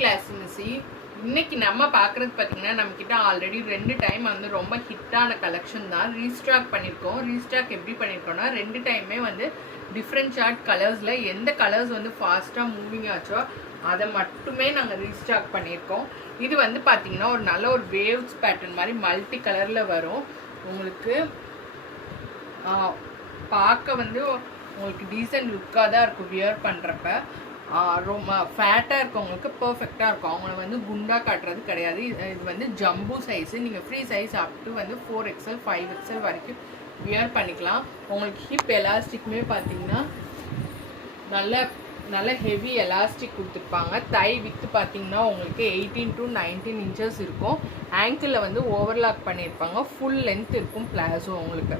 Class மிஸ்ஸி. இன்னைக்கு நம்ம பார்க்குறது பார்த்தீங்கன்னா நம்மக்கிட்ட ஆல்ரெடி 2 டைம் வந்து ரொம்ப ஹிட்டான கலெக்ஷன் தான் ரீஸ்டாக் பண்ணியிருக்கோம். ரீஸ்டாக் எப்படி பண்ணியிருக்கோம்னா 2 டைமே வந்து டிஃப்ரெண்ட் சார்ட் கலர்ஸில் எந்த கலர்ஸ் வந்து ஃபாஸ்ட்டாக மூவிங் ஆச்சோ அதை மட்டுமே நாங்கள் ரீஸ்டாக் பண்ணியிருக்கோம். இது வந்து பார்த்தீங்கன்னா ஒரு நல்ல ஒரு வேவ்ஸ் பேட்டர்ன் மாதிரி மல்டி கலரில் வரும். உங்களுக்கு பார்க்க வந்து உங்களுக்கு டீசென்ட் லுக்காக தான் இருக்கும் வியர் பண்ணுறப்ப. ரொம்ப ஃபேட்டாக இருக்கவங்களுக்கு பர்ஃபெக்டாக இருக்கும். அவங்கள வந்து குண்டாக காட்டுறது கிடையாது. இது வந்து ஜம்பு சைஸு. நீங்கள் ஃப்ரீ சைஸ் அப்டு வந்து 4XL 5XL வரைக்கும் வியர் பண்ணிக்கலாம். உங்களுக்கு ஹிப் எலாஸ்டிக்குமே பார்த்தீங்கன்னா நல்ல ஹெவி எலாஸ்டிக் கொடுத்துருப்பாங்க. தை வித்து பார்த்தீங்கன்னா உங்களுக்கு 18 to 19 inches இருக்கும். ஆங்கிளில் வந்து ஓவர்லாக் பண்ணியிருப்பாங்க. ஃபுல் லென்த் இருக்கும் பிளாஸோ உங்களுக்கு.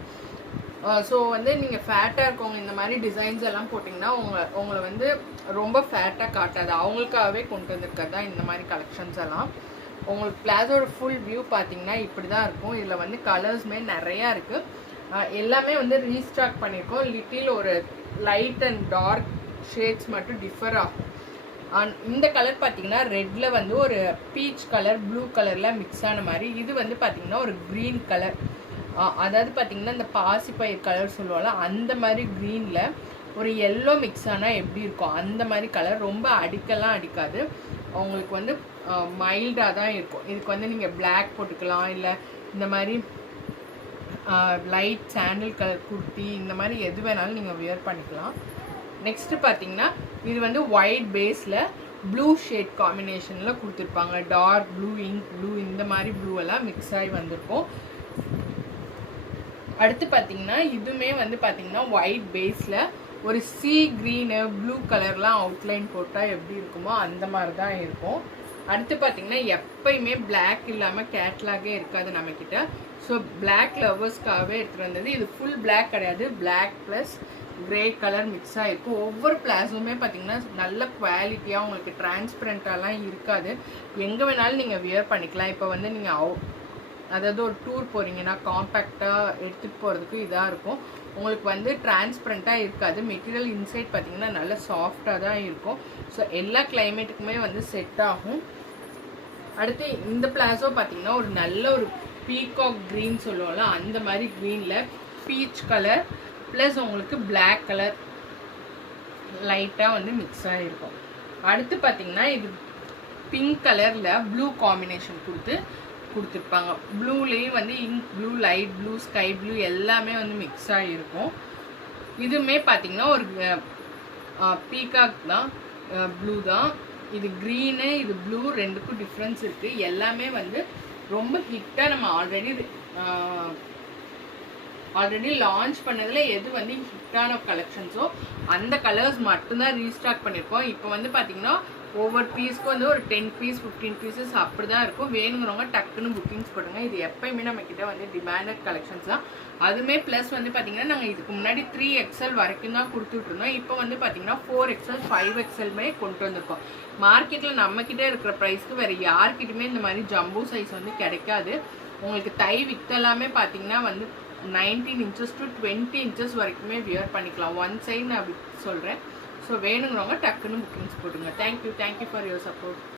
ஸோ வந்து நீங்கள் ஃபேட்டாக இருக்கவங்க இந்த மாதிரி டிசைன்ஸ் எல்லாம் போட்டிங்கன்னா உங்களை வந்து ரொம்ப ஃபேட்டாக காட்டாது. அவங்களுக்காகவே கொண்டு வந்திருக்கிறது தான் இந்த மாதிரி கலெக்ஷன்ஸ் எல்லாம். உங்களுக்கு பிளாஸோட ஃபுல் வியூ பார்த்தீங்கன்னா இப்படி தான் இருக்கும். இதில் வந்து கலர்ஸுமே நிறையா இருக்குது. எல்லாமே வந்து ரீஸ்டாக் பண்ணியிருக்கோம். லிட்டில் ஒரு லைட் அண்ட் டார்க் ஷேட்ஸ் மட்டும் டிஃபர் ஆகும். இந்த கலர் பார்த்தீங்கன்னா ரெட்டில் வந்து ஒரு பீச் கலர் ப்ளூ கலரில் மிக்ஸ் ஆன மாதிரி. இது வந்து பார்த்தீங்கன்னா ஒரு க்ரீன் கலர், அதாவது பார்த்தீங்கன்னா இந்த பாசிப்பயிர் கலர் சொல்லுவாங்க அந்த மாதிரி க்ரீனில் ஒரு எல்லோ மிக்ஸ் ஆனால் எப்படி இருக்கும் அந்த மாதிரி கலர். ரொம்ப அடிக்கலாம் அடிக்காது. உங்களுக்கு வந்து மைல்டாக தான் இருக்கும். இதுக்கு வந்து நீங்கள் பிளாக் போட்டுக்கலாம், இல்லை இந்த மாதிரி லைட் சாண்டில் கலர் குர்த்தி இந்த மாதிரி எது வேணாலும் நீங்கள் வியர் பண்ணிக்கலாம். நெக்ஸ்ட்டு பார்த்தீங்கன்னா இது வந்து ஒயிட் பேஸில் ப்ளூ ஷேட் காம்பினேஷனில் கொடுத்துருப்பாங்க. டார்க் ப்ளூ, இங்க் ப்ளூ, இந்த மாதிரி ப்ளூ எல்லாம் மிக்ஸ் ஆகி வந்திருக்கும். அடுத்து பார்த்தீங்கன்னா இதுவுமே வந்து பார்த்தீங்கன்னா ஒயிட் பேஸில் ஒரு சி க்ரீனு ப்ளூ கலர்லாம் அவுட்லைன் போட்டால் எப்படி இருக்குமோ அந்த மாதிரி தான் இருக்கும். அடுத்து பார்த்தீங்கன்னா எப்பயுமே பிளாக் இல்லாமல் கேட்லாகே இருக்காது நம்மக்கிட்ட. ஸோ பிளாக் லவர்ஸ்க்காகவே எடுத்துகிட்டு வந்தது. இது ஃபுல் பிளாக் கிடையாது, black plus grey colour mix ஆகிருக்கும். ஒவ்வொரு பிளாஸுமே பார்த்தீங்கன்னா நல்ல குவாலிட்டியாக உங்களுக்கு டிரான்ஸ்பரண்ட்டாலாம் இருக்காது. எங்கே வேணாலும் நீங்கள் வியர் பண்ணிக்கலாம். இப்போ வந்து நீங்கள் அதாவது ஒரு டூர் போகிறீங்கன்னா காம்பேக்டாக எடுத்துகிட்டு போகிறதுக்கு இதாக இருக்கும். உங்களுக்கு வந்து டிரான்ஸ்பரண்ட்டாக இருக்காது. மெட்டீரியல் இன்சைட் பார்த்தீங்கன்னா நல்ல சாஃப்டாக தான் இருக்கும். ஸோ எல்லா கிளைமேட்டுக்குமே வந்து செட் ஆகும். அடுத்து இந்த பிளாஸோ பார்த்தீங்கன்னா ஒரு நல்ல ஒரு பீகாக் க்ரீன் சொல்லுவோம்ல அந்த மாதிரி க்ரீனில் பீச் கலர் ப்ளஸ் உங்களுக்கு பிளாக் கலர் லைட்டாக வந்து மிக்ஸ் ஆகிருக்கும். அடுத்து பார்த்தீங்கன்னா இது பிங்க் கலரில் ப்ளூ காம்பினேஷன் கொடுத்துருப்பாங்க. ப்ளூலேயும் வந்து ink blue, light blue, sky blue எல்லாமே வந்து மிக்ஸ் ஆகிருக்கும். இதுவுமே பார்த்தீங்கன்னா ஒரு பீகாக் தான், ப்ளூ தான். இது க்ரீனு, இது ப்ளூ, ரெண்டுக்கும் டிஃப்ரென்ஸ் இருக்குது. எல்லாமே வந்து ரொம்ப ஹிட்டாக நம்ம ஆல்ரெடி லான்ச் பண்ணதில் எது வந்து ஹிட்டான கலெக்ஷன்ஸோ அந்த கலர்ஸ் மட்டும்தான் ரீஸ்டாக் பண்ணியிருக்கோம். இப்போ வந்து பார்த்தீங்கன்னா ஒவ்வொரு பீஸ்க்கு வந்து ஒரு 10 பீஸ் 15 பீசஸ் அப்படி தான் இருக்கும். வேணுங்கிறவங்க டக்குன்னு புக்கிங்ஸ் போடுங்க. இது எப்பயுமே நம்மக்கிட்ட வந்து டிமாண்டட் கலெக்ஷன்ஸ் தான். அதுவுமே ப்ளஸ் வந்து பார்த்திங்கன்னா நாங்கள் இதுக்கு முன்னாடி 3XL வரைக்கும் தான் கொடுத்துட்ருந்தோம். இப்போ வந்து பார்த்திங்கன்னா 4XL 5XLமே கொண்டு வந்திருக்கோம். மார்க்கெட்டில் நம்மக்கிட்ட இருக்கிற ப்ரைஸ்க்கு வேறு யார்கிட்டையுமே இந்த மாதிரி ஜம்போ சைஸ் வந்து கிடைக்காது. உங்களுக்கு தை வித்தெல்லாமே பார்த்திங்கன்னா வந்து 19 inches to 20 inches வரைக்குமே வியர் பண்ணிக்கலாம். ஒன் சைடு நான் அப்படி சொல்கிறேன். ஸோ வேணுங்கிறவங்க டக்குன்னு புக்கிங்ஸ் போட்டுங்க. Thank you for your support.